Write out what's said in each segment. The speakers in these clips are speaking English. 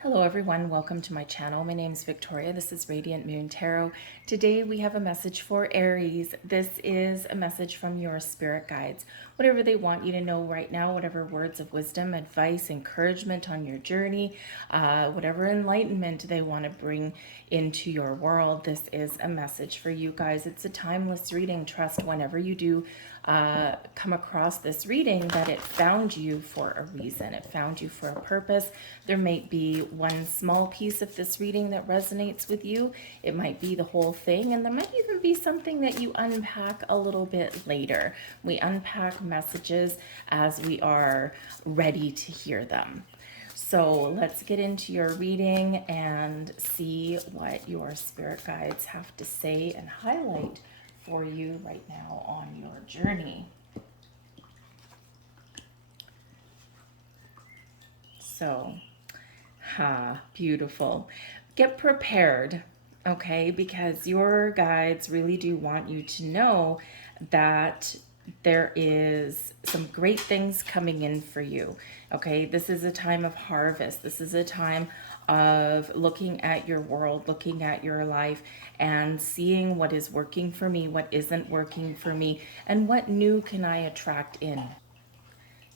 Hello everyone, welcome to my channel. My name is Victoria. This is Radiant Moon Tarot. Today we have a message for Aries. This is a message from your spirit guides. Whatever they want you to know right now, whatever words of wisdom, advice, encouragement on your journey, whatever enlightenment they want to bring into your world, this is a message for you guys. It's a timeless reading. Trust whenever you do come across this reading that it found you for a reason. It found you for a purpose. There might be one small piece of this reading that resonates with you. It might be the whole thing, and there might even be something that you unpack a little bit later. We unpack messages as we are ready to hear them. So let's get into your reading and see what your spirit guides have to say and highlight for you right now on your journey. So, beautiful. Get prepared, okay? Because your guides really do want you to know that there is some great things coming in for you, okay? This is a time of harvest. This is a time of looking at your world, looking at your life, and seeing what is working for me, what isn't working for me, and what new can I attract in.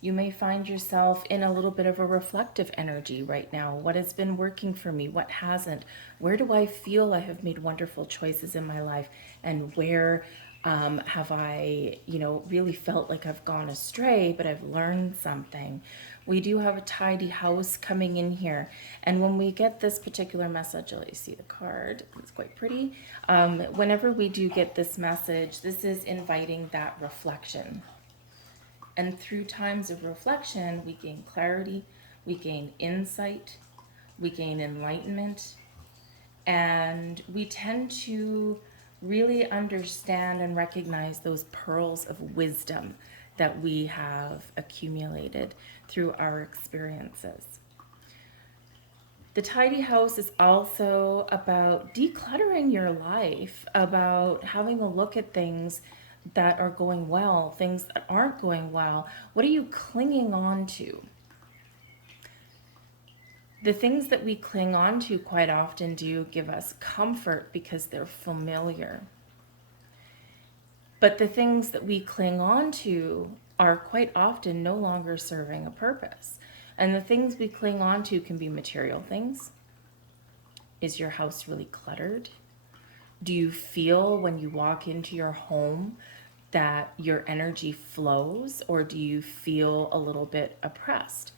You may find yourself in a little bit of a reflective energy right now. What has been working for me? What hasn't? Where do I feel I have made wonderful choices in my life? And where have I, really felt like I've gone astray, but I've learned something? We do have a tidy house coming in here. And when we get this particular message, I'll let you see the card. It's quite pretty. Whenever we do get this message, this is inviting that reflection. And through times of reflection, we gain clarity, we gain insight, we gain enlightenment, and we tend to really understand and recognize those pearls of wisdom that we have accumulated through our experiences. The tidy house is also about decluttering your life, about having a look at things that are going well, things that aren't going well. What are you clinging on to? The things that we cling on to quite often do give us comfort because they're familiar. But the things that we cling on to are quite often no longer serving a purpose. And the things we cling on to can be material things. Is your house really cluttered? Do you feel when you walk into your home that your energy flows, or do you feel a little bit oppressed?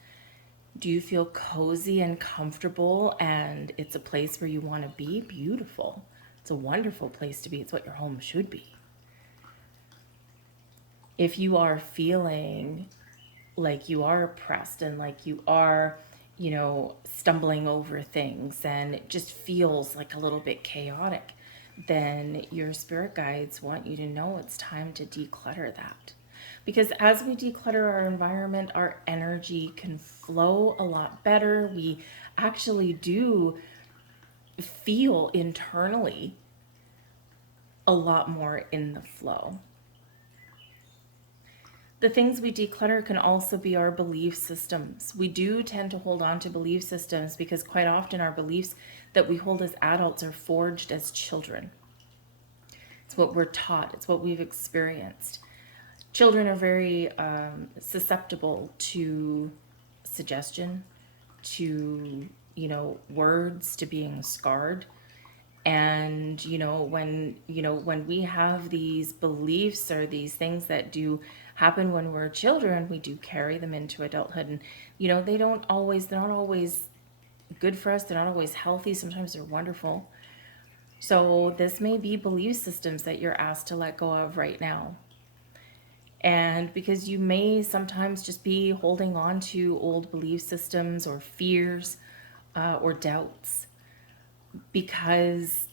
Do you feel cozy and comfortable and it's a place where you want to be? Beautiful. It's a wonderful place to be. It's what your home should be. If you are feeling like you are oppressed and like you are, stumbling over things and it just feels like a little bit chaotic, then your spirit guides want you to know it's time to declutter that. Because as we declutter our environment, our energy can flow a lot better. We actually do feel internally a lot more in the flow. The things we declutter can also be our belief systems. We do tend to hold on to belief systems because quite often our beliefs that we hold as adults are forged as children. It's what we're taught. It's what we've experienced. Children are very susceptible to suggestion, to, words, to being scarred. And, when we have these beliefs or these things that do happen when we're children, we do carry them into adulthood. And, they're not always good for us. They're not always healthy. Sometimes they're wonderful. So this may be belief systems that you're asked to let go of right now. And because you may sometimes just be holding on to old belief systems or fears or doubts because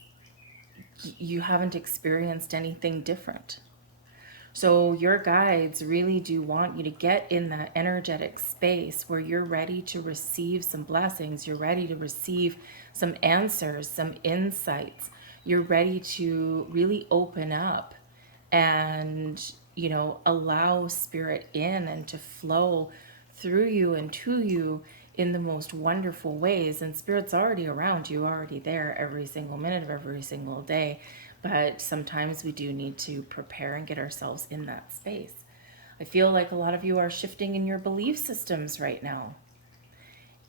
you haven't experienced anything different. So your guides really do want you to get in that energetic space where you're ready to receive some blessings. You're ready to receive some answers, some insights. You're ready to really open up and, allow spirit in and to flow through you and to you in the most wonderful ways, and Spirit's already around you, already there every single minute of every single day. But sometimes we do need to prepare and get ourselves in that space. I feel like a lot of you are shifting in your belief systems right now.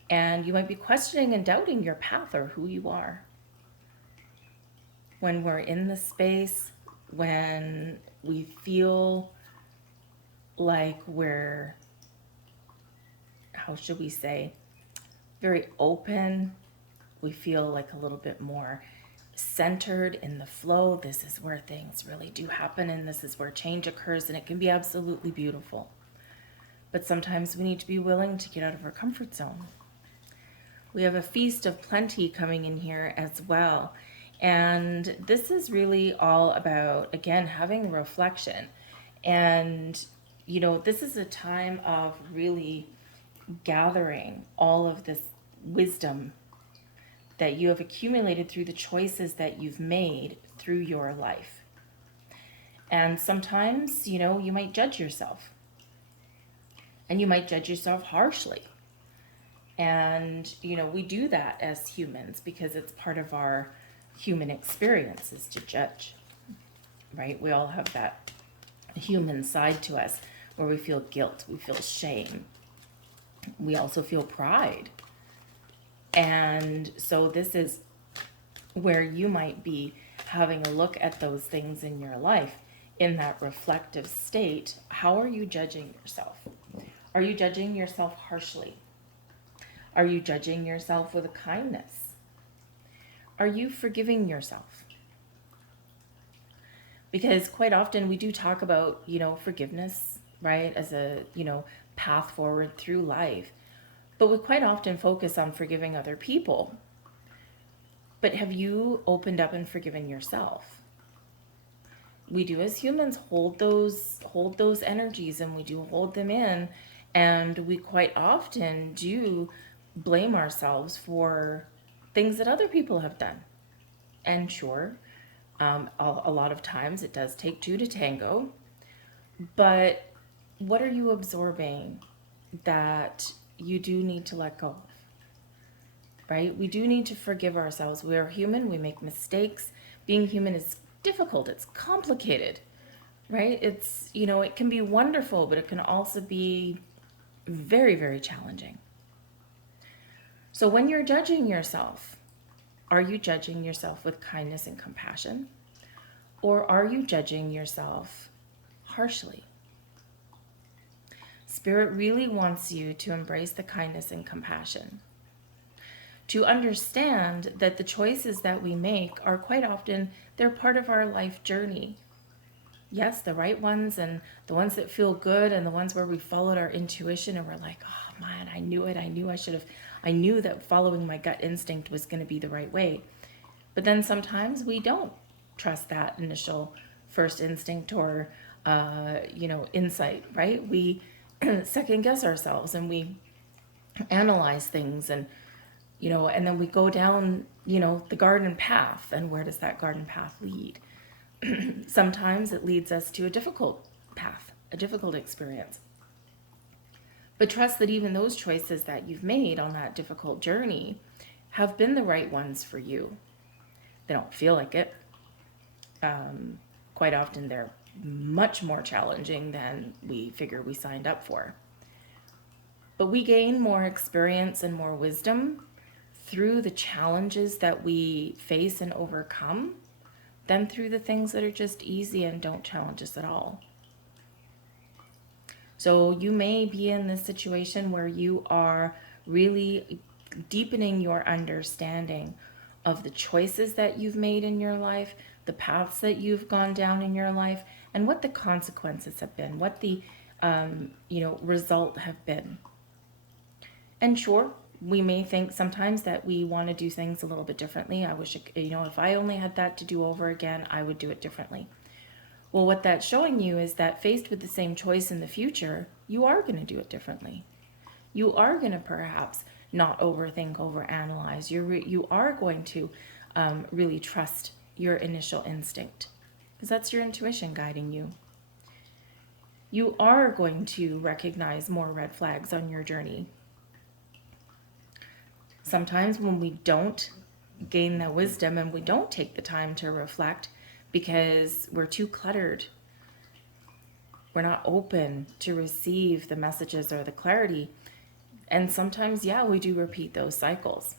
And you might be questioning and doubting your path or who you are. When we're in the space, when we feel like we're, how should we say, very open, we feel like a little bit more centered in the flow. This is where things really do happen, and this is where change occurs, and it can be absolutely beautiful. But sometimes we need to be willing to get out of our comfort zone. We have a feast of plenty coming in here as well. And this is really all about, again, having the reflection. And, this is a time of really gathering all of this wisdom that you have accumulated through the choices that you've made through your life. And sometimes, you might judge yourself. And you might judge yourself harshly. And, we do that as humans because it's part of our human experience is to judge, right? We all have that human side to us where we feel guilt, we feel shame. We also feel pride. And so this is where you might be having a look at those things in your life in that reflective state. How are you judging yourself? Are you judging yourself harshly? Are you judging yourself with a kindness? Are you forgiving yourself? Because quite often we do talk about, forgiveness, right, as a, path forward through life. But we quite often focus on forgiving other people. But have you opened up and forgiven yourself? We do as humans hold those energies, and we do hold them in, and we quite often do blame ourselves for things that other people have done. And sure, a lot of times it does take two to tango, but what are you absorbing that you do need to let go of, right? We do need to forgive ourselves. We are human, we make mistakes. Being human is difficult, it's complicated, right? It's, it can be wonderful, but it can also be very, very challenging. So when you're judging yourself, are you judging yourself with kindness and compassion? Or are you judging yourself harshly? Spirit really wants you to embrace the kindness and compassion. To understand that the choices that we make are quite often, they're part of our life journey. Yes, the right ones and the ones that feel good and the ones where we followed our intuition and we're like, oh man, I knew it. I knew that following my gut instinct was going to be the right way. But then sometimes we don't trust that initial first instinct or, insight, right? We second guess ourselves and we analyze things and, and then we go down, the garden path. And where does that garden path lead? Sometimes it leads us to a difficult path, a difficult experience. But trust that even those choices that you've made on that difficult journey have been the right ones for you. They don't feel like it. Quite often they're much more challenging than we figure we signed up for. But we gain more experience and more wisdom through the challenges that we face and overcome than through the things that are just easy and don't challenge us at all. So you may be in this situation where you are really deepening your understanding of the choices that you've made in your life, the paths that you've gone down in your life, and what the consequences have been, what the result have been. And sure, we may think sometimes that we want to do things a little bit differently. I wish, if I only had that to do over again, I would do it differently. Well, what that's showing you is that faced with the same choice in the future, you are going to do it differently. You are going to perhaps not overthink, overanalyze. You are going to really trust your initial instinct, because that's your intuition guiding you. You are going to recognize more red flags on your journey. sometimes when we don't gain the wisdom and we don't take the time to reflect because we're too cluttered, we're not open to receive the messages or the clarity. And sometimes, yeah, we do repeat those cycles.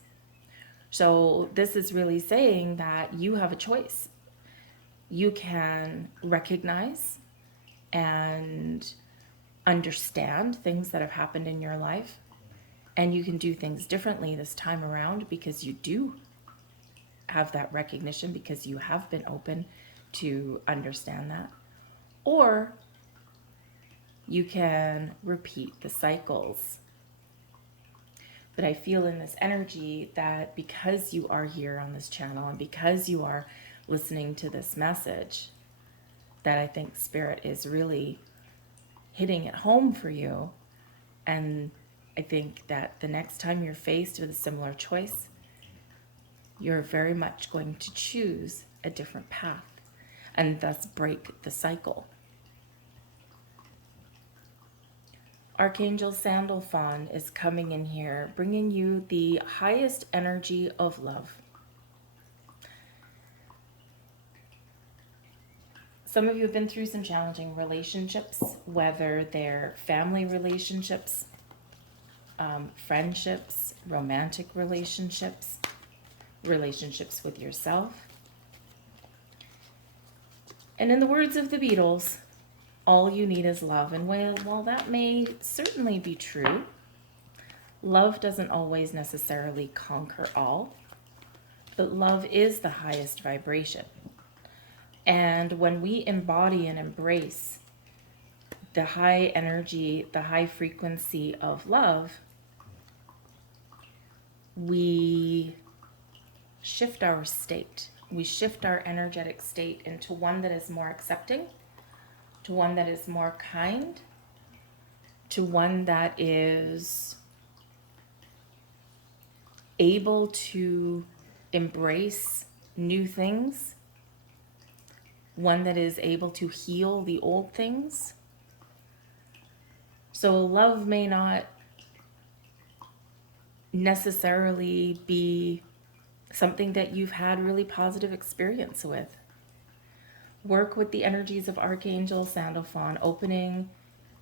So this is really saying that you have a choice. You can recognize and understand things that have happened in your life, and you can do things differently this time around because you do have that recognition, because you have been open to understand that. Or you can repeat the cycles. But I feel in this energy that because you are here on this channel and because you are listening to this message, that I think Spirit is really hitting it home for you. And I think that the next time you're faced with a similar choice, you're very much going to choose a different path and thus break the cycle. Archangel Sandalphon is coming in here, bringing you the highest energy of love. Some of you have been through some challenging relationships, whether they're family relationships, friendships, romantic relationships, relationships with yourself. And in the words of the Beatles, all you need is love. And while that may certainly be true, love doesn't always necessarily conquer all, but love is the highest vibration. And when we embody and embrace the high energy, the high frequency of love, we shift our state. We shift our energetic state into one that is more accepting, to one that is more kind, to one that is able to embrace new things, one that is able to heal the old things. So love may not necessarily be something that you've had really positive experience with. Work with the energies of Archangel Sandalphon, opening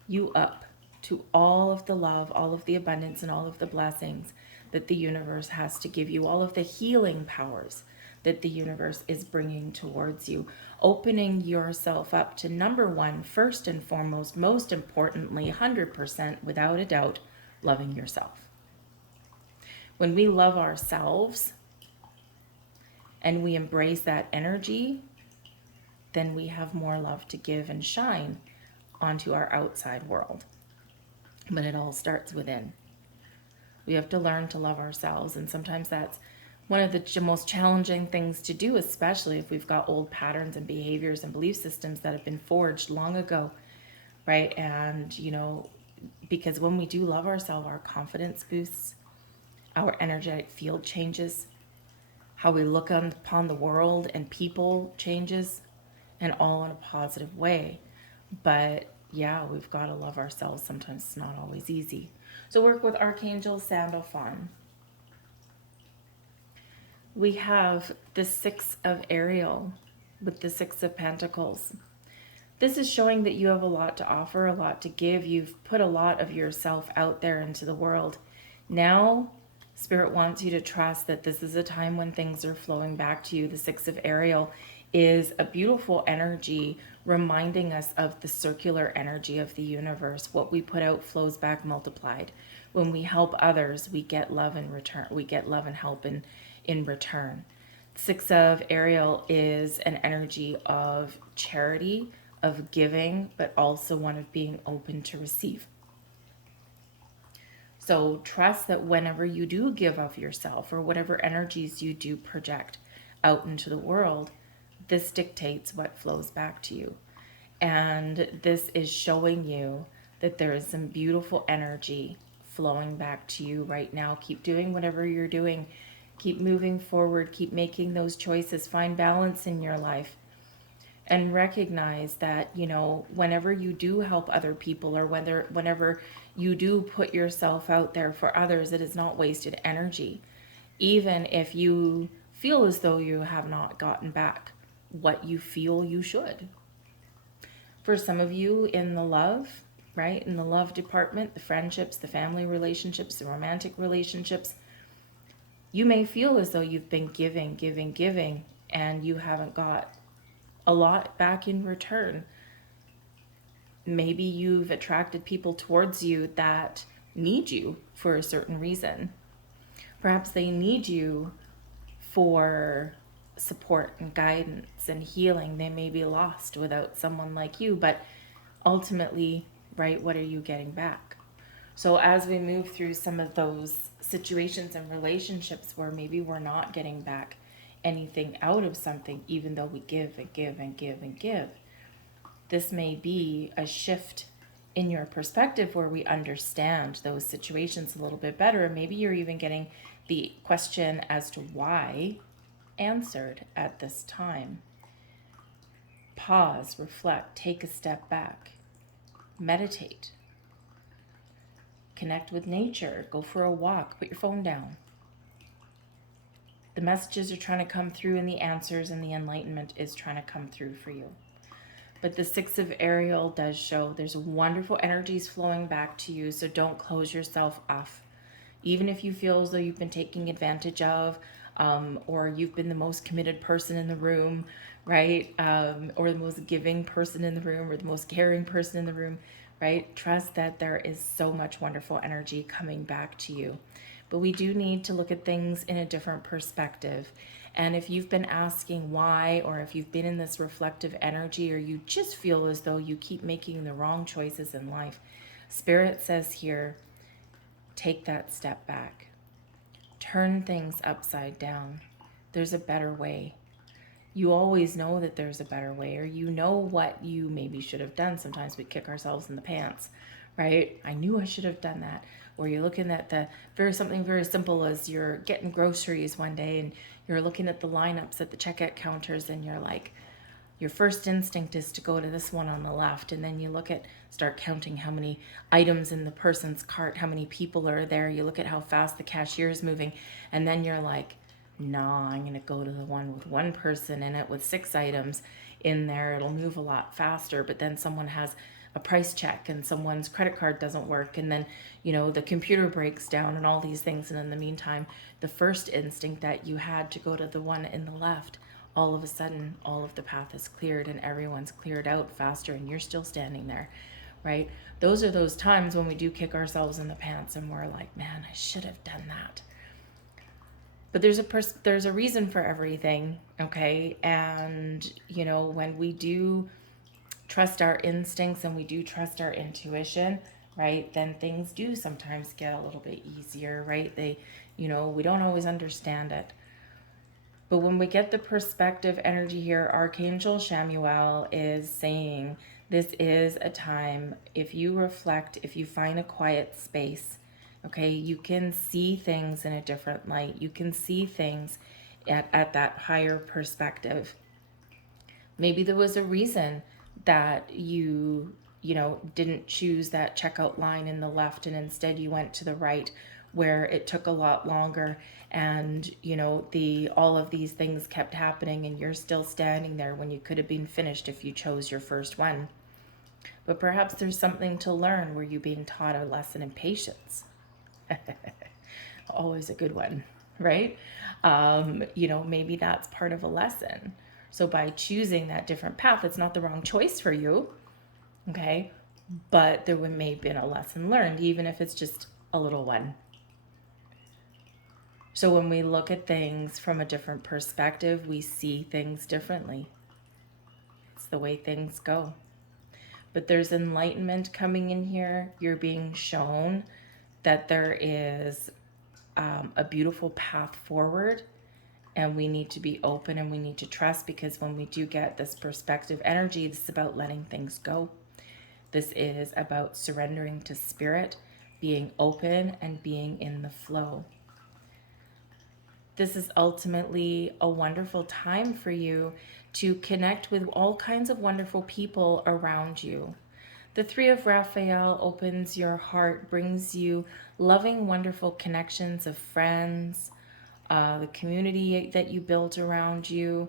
you up to all of the love, all of the abundance, and all of the blessings that the universe has to give you, all of the healing powers that the universe is bringing towards you, opening yourself up to number one, first and foremost, most importantly, 100% without a doubt, loving yourself. When we love ourselves and we embrace that energy, then we have more love to give and shine onto our outside world. But it all starts within. We have to learn to love ourselves, and sometimes that's one of the most challenging things to do, especially if we've got old patterns and behaviors and belief systems that have been forged long ago, right? And, because when we do love ourselves, our confidence boosts, our energetic field changes, how we look upon the world and people changes, and all in a positive way. But yeah, we've got to love ourselves. Sometimes it's not always easy. So work with Archangel Sandalphon. We have the Six of Ariel with the Six of Pentacles. This is showing that you have a lot to offer, a lot to give. You've put a lot of yourself out there into the world. Now, Spirit wants you to trust that this is a time when things are flowing back to you. The Six of Ariel is a beautiful energy reminding us of the circular energy of the universe. What we put out flows back multiplied. When we help others, we get love in return. We get love and help in return. Six of Ariel is an energy of charity, of giving, but also one of being open to receive. So trust that whenever you do give of yourself, or whatever energies you do project out into the world, this dictates what flows back to you. And this is showing you that there is some beautiful energy flowing back to you right now. Keep doing whatever you're doing. Keep moving forward. Keep making those choices. Find balance in your life. And recognize that, whenever you do help other people, or whenever you do put yourself out there for others, it is not wasted energy. even if you feel as though you have not gotten back what you feel you should. For some of you in the love, right, in the love department, the friendships, the family relationships, the romantic relationships, you may feel as though you've been giving, giving, giving, and you haven't got a lot back in return. Maybe you've attracted people towards you that need you for a certain reason. Perhaps they need you for support and guidance and healing. They may be lost without someone like you, but ultimately, right, what are you getting back? So as we move through some of those situations and relationships where maybe we're not getting back anything out of something, even though we give and give and give and give, this may be a shift in your perspective where we understand those situations a little bit better. And maybe you're even getting the question as to why answered at this time. Pause, reflect, take a step back, meditate, connect with nature, go for a walk, put your phone down. The messages are trying to come through, and the answers and the enlightenment is trying to come through for you. But the Six of Ariel does show there's wonderful energies flowing back to you, so don't close yourself off. Even if you feel as though you've been taken advantage of, or you've been the most committed person in the room, right? Or the most giving person in the room, or the most caring person in the room, right? Trust that there is so much wonderful energy coming back to you. But we do need to look at things in a different perspective. And if you've been asking why, or if you've been in this reflective energy, or you just feel as though you keep making the wrong choices in life, Spirit says here, take that step back. Turn things upside down. There's a better way. You always know that there's a better way, or you know what you maybe should have done. Sometimes we kick ourselves in the pants, right? I knew I should have done that. Or you're looking at something very simple as you're getting groceries one day and you're looking at the lineups at the checkout counters, and you're like, your first instinct is to go to this one on the left, and then you start counting how many items in the person's cart, how many people are there. You look at how fast the cashier is moving, and then you're like, nah, I'm going to go to the one with one person in it with 6 items in there. It'll move a lot faster. But then someone has a price check and someone's credit card doesn't work, and then the computer breaks down and all these things, and in the meantime, the first instinct that you had to go to the one in the left, all of a sudden all of the path is cleared and everyone's cleared out faster, and you're still standing there, right? Those are those times when we do kick ourselves in the pants and we're like, man, I should have done that. But there's a reason for everything, okay? And when we do trust our instincts and we do trust our intuition, right, then things do sometimes get a little bit easier, right? We don't always understand it. But when we get the perspective energy here, Archangel Chamuel is saying this is a time, if you reflect, if you find a quiet space, okay, you can see things in a different light. You can see things at that higher perspective. Maybe there was a reason that you didn't choose that checkout line in the left, and instead you went to the right, where it took a lot longer, and all of these things kept happening, and you're still standing there when you could have been finished if you chose your first one. But perhaps there's something to learn. Were you being taught a lesson in patience? Always a good one, right? Maybe that's part of a lesson. So by choosing that different path, it's not the wrong choice for you, okay? But there may have been a lesson learned, even if it's just a little one. So when we look at things from a different perspective, we see things differently. It's the way things go. But there's enlightenment coming in here. You're being shown that there is a beautiful path forward, and we need to be open and we need to trust, because when we do get this perspective energy, this is about letting things go. This is about surrendering to spirit, being open and being in the flow. This is ultimately a wonderful time for you to connect with all kinds of wonderful people around you. The Three of Raphael opens your heart, brings you loving, wonderful connections of friends, the community that you built around you,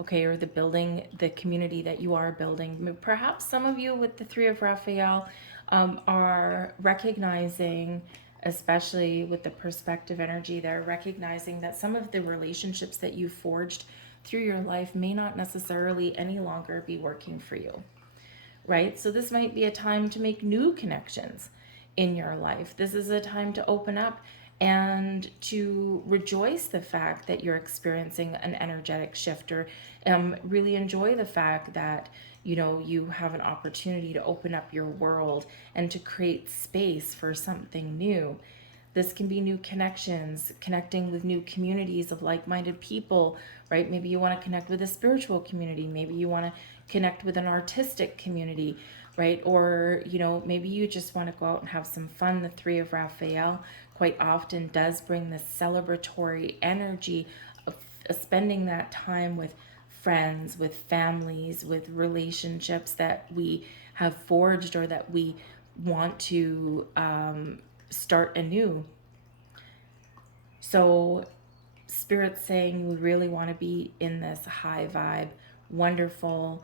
okay, or the community that you are building. Perhaps some of you with the Three of Raphael are recognizing, especially with the perspective energy, they're recognizing that some of the relationships that you forged through your life may not necessarily any longer be working for you, right? So this might be a time to make new connections in your life. This is a time to open up and to rejoice the fact that you're experiencing an energetic shift, or really enjoy the fact that you have an opportunity to open up your world and to create space for something new. This can be new connections, connecting with new communities of like-minded people, right? Maybe you want to connect with a spiritual community. Maybe you want to connect with an artistic community, right? Or, maybe you just want to go out and have some fun. The Three of Raphael quite often does bring this celebratory energy of spending that time with friends, with families, with relationships that we have forged or that we want to start anew. So Spirit's saying we really want to be in this high vibe, wonderful,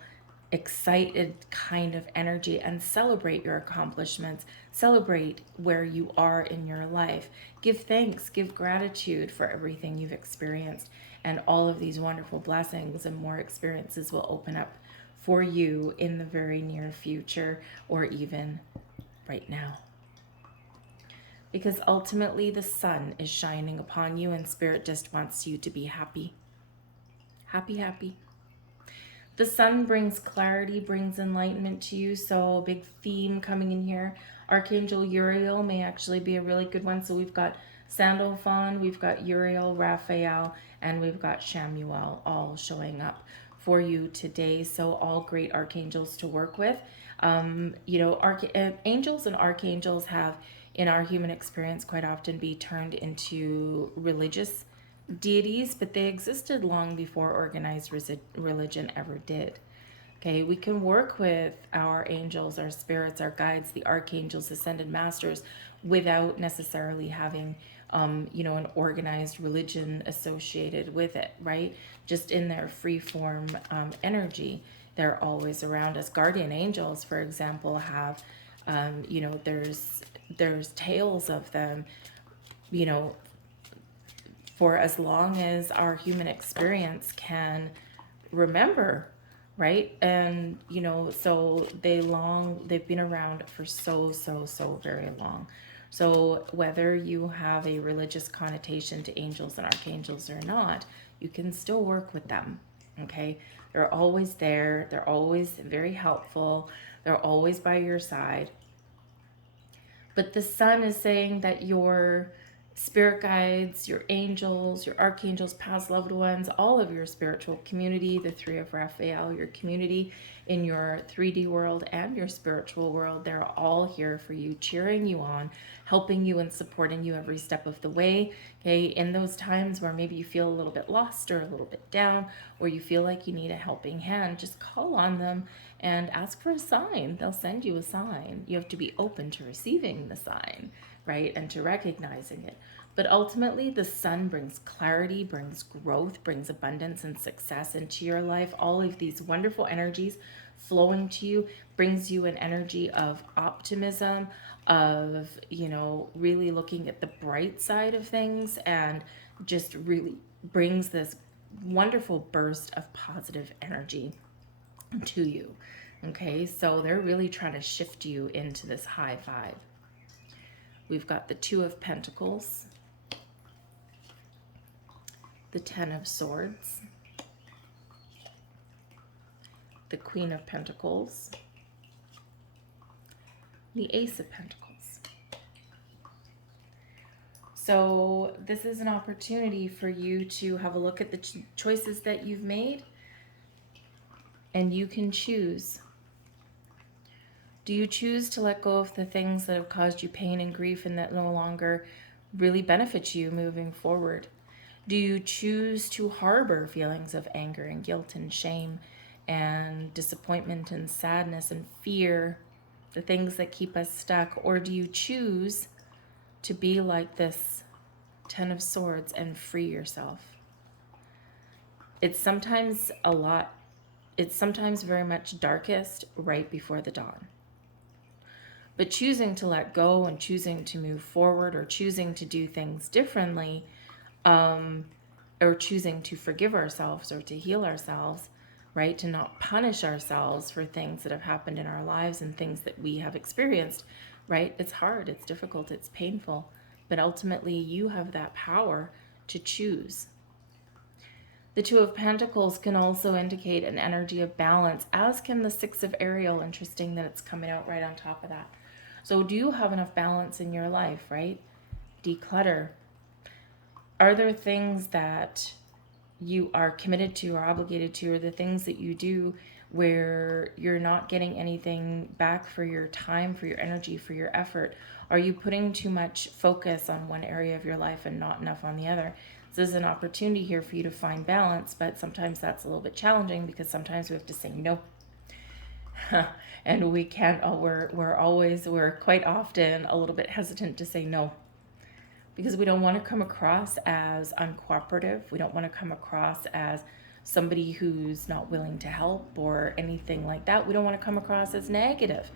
excited kind of energy, and celebrate your accomplishments, celebrate where you are in your life, give thanks, give gratitude for everything you've experienced, and all of these wonderful blessings and more experiences will open up for you in the very near future, or even right now. Because ultimately the sun is shining upon you, and Spirit just wants you to be happy. Happy, happy. The sun brings clarity, brings enlightenment to you. So a big theme coming in here. Archangel Uriel may actually be a really good one. So we've got Sandalphon, we've got Uriel, Raphael, and we've got Shamuel all showing up for you today. So all great archangels to work with. Angels and archangels have, in our human experience, quite often be turned into religious deities, but they existed long before organized religion ever did. Okay, we can work with our angels, our spirits, our guides, the archangels, ascended masters, without necessarily having an organized religion associated with it, right? Just in their free form energy, they're always around us. Guardian angels, for example, have there's tales of them, for as long as our human experience can remember, right? And so they've been around for so very long. So whether you have a religious connotation to angels and archangels or not, you can still work with them. Okay, they're always there, they're always very helpful, they're always by your side. But the sun is saying that your spirit guides, your angels, your archangels, past loved ones, all of your spiritual community, the Three of Raphael, your community in your 3D world and your spiritual world, they're all here for you, cheering you on, helping you and supporting you every step of the way. Okay, in those times where maybe you feel a little bit lost or a little bit down, or you feel like you need a helping hand, just call on them and ask for a sign. They'll send you a sign. You have to be open to receiving the sign, right? And to recognizing it. But ultimately, the sun brings clarity, brings growth, brings abundance and success into your life. All of these wonderful energies flowing to you brings you an energy of optimism, of, really looking at the bright side of things, and just really brings this wonderful burst of positive energy to you. Okay, so they're really trying to shift you into this high vibe. We've got the Two of Pentacles, the Ten of Swords, the Queen of Pentacles, the Ace of Pentacles. So this is an opportunity for you to have a look at the choices that you've made, and you can choose. Do you choose to let go of the things that have caused you pain and grief and that no longer really benefit you moving forward? Do you choose to harbor feelings of anger and guilt and shame and disappointment and sadness and fear, the things that keep us stuck? Or do you choose to be like this Ten of Swords, and free yourself. It's sometimes it's sometimes very much darkest right before the dawn. But choosing to let go and choosing to move forward or choosing to do things differently, or choosing to forgive ourselves or to heal ourselves, right? To not punish ourselves for things that have happened in our lives and things that we have experienced, right? It's hard, it's difficult, it's painful, but ultimately you have that power to choose. The Two of Pentacles can also indicate an energy of balance, as can the Six of Ariel. Interesting that it's coming out right on top of that. So do you have enough balance in your life, right? Declutter. Are there things that you are committed to or obligated to, or the things that you do where you're not getting anything back for your time, for your energy, for your effort? Are you putting too much focus on one area of your life and not enough on the other? So there's an opportunity here for you to find balance, but sometimes that's a little bit challenging because sometimes we have to say no. And we can't, we're quite often a little bit hesitant to say no, because we don't want to come across as uncooperative. We don't want to come across as somebody who's not willing to help or anything like that. We don't want to come across as negative,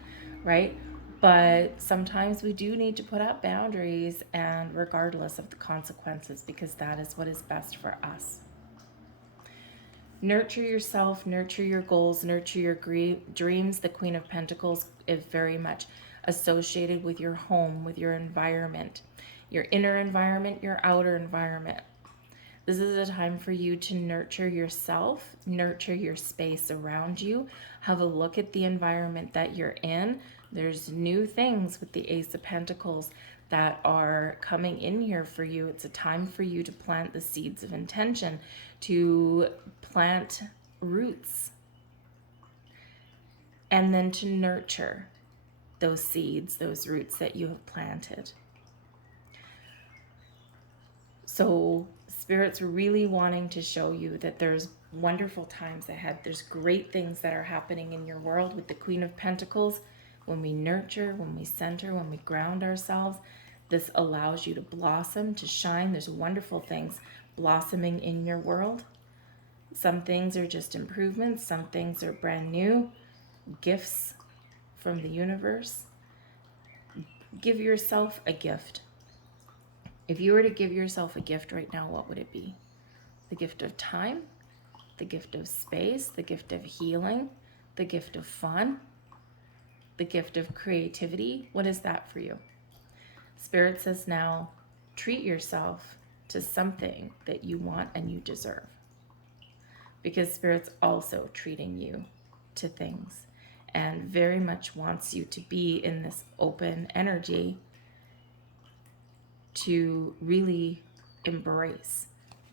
right? But sometimes we do need to put up boundaries, and regardless of the consequences, because that is what is best for us. Nurture yourself, nurture your goals, nurture your dreams. The Queen of Pentacles is very much associated with your home, with your environment, your inner environment, your outer environment. This is a time for you to nurture yourself, nurture your space around you. Have a look at the environment that you're in. There's new things with the Ace of Pentacles that are coming in here for you. It's a time for you to plant the seeds of intention, to plant roots, and then to nurture those seeds, those roots that you have planted. So Spirit's really wanting to show you that there's wonderful times ahead. There's great things that are happening in your world with the Queen of Pentacles. When we nurture, when we center, when we ground ourselves, this allows you to blossom, to shine. There's wonderful things blossoming in your world. Some things are just improvements. Some things are brand new gifts from the universe. Give yourself a gift. If you were to give yourself a gift right now, what would it be? The gift of time, the gift of space, the gift of healing, the gift of fun, the gift of creativity. What is that for you? Spirit says now, treat yourself to something that you want and you deserve. Because Spirit's also treating you to things and very much wants you to be in this open energy to really embrace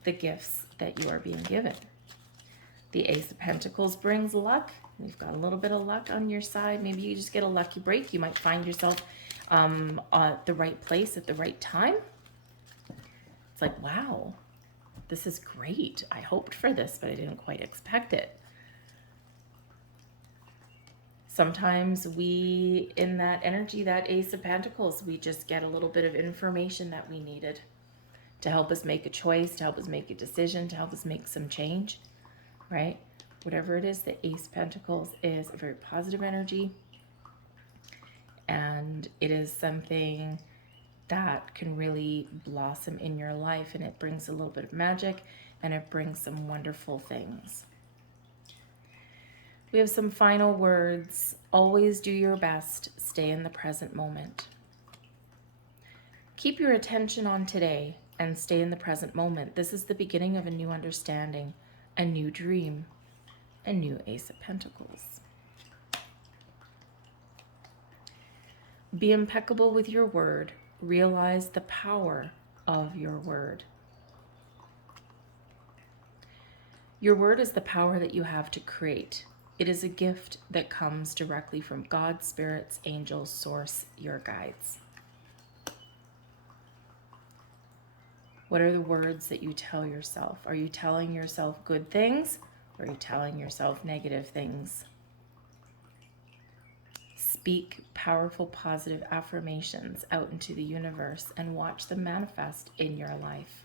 the gifts that you are being given. The Ace of Pentacles brings luck. We've got a little bit of luck on your side. Maybe you just get a lucky break. You might find yourself at the right place at the right time. It's like, wow, this is great. I hoped for this, but I didn't quite expect it. Sometimes we, in that energy, that Ace of Pentacles, we just get a little bit of information that we needed to help us make a choice, to help us make a decision, to help us make some change, right? Whatever it is, the Ace of Pentacles is a very positive energy, and it is something that can really blossom in your life, and it brings a little bit of magic, and it brings some wonderful things. We have some final words. Always do your best. Stay in the present moment. Keep your attention on today and stay in the present moment. This is the beginning of a new understanding, a new dream, a new Ace of Pentacles. Be impeccable with your word. Realize the power of your word. Your word is the power that you have to create. It is a gift that comes directly from God, spirits, angels, source, your guides. What are the words that you tell yourself? Are you telling yourself good things, or are you telling yourself negative things? Speak powerful, positive affirmations out into the universe and watch them manifest in your life.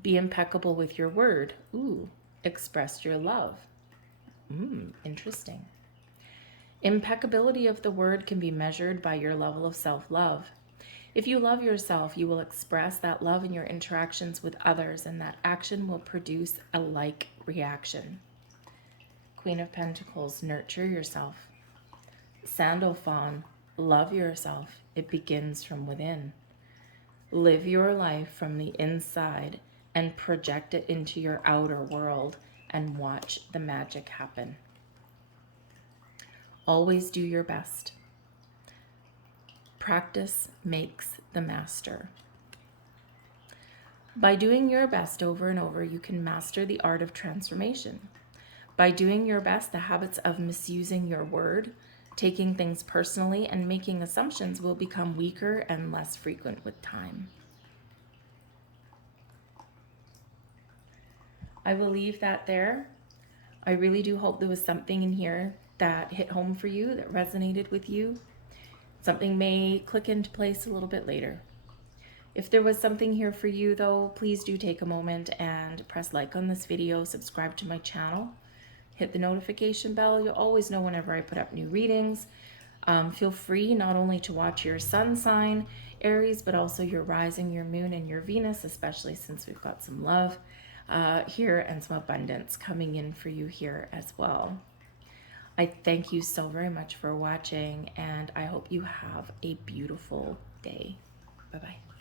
Be impeccable with your word. Ooh, express your love. Interesting. Impeccability of the word can be measured by your level of self-love. If you love yourself, you will express that love in your interactions with others, and that action will produce a like reaction. Queen of Pentacles, nurture yourself. Sandalphon, love yourself. It begins from within. Live your life from the inside and project it into your outer world and watch the magic happen. Always do your best. Practice makes the master. By doing your best over and over, you can master the art of transformation. By doing your best, the habits of misusing your word, taking things personally, and making assumptions will become weaker and less frequent with time. I will leave that there. I really do hope there was something in here that hit home for you, that resonated with you. Something may click into place a little bit later. If there was something here for you though, please do take a moment and press like on this video, subscribe to my channel, hit the notification bell. You'll always know whenever I put up new readings. Feel free not only to watch your sun sign, Aries, but also your rising, your moon, and your Venus, especially since we've got some love here and some abundance coming in for you here as well. I thank you so very much for watching, and I hope you have a beautiful day. Bye-bye.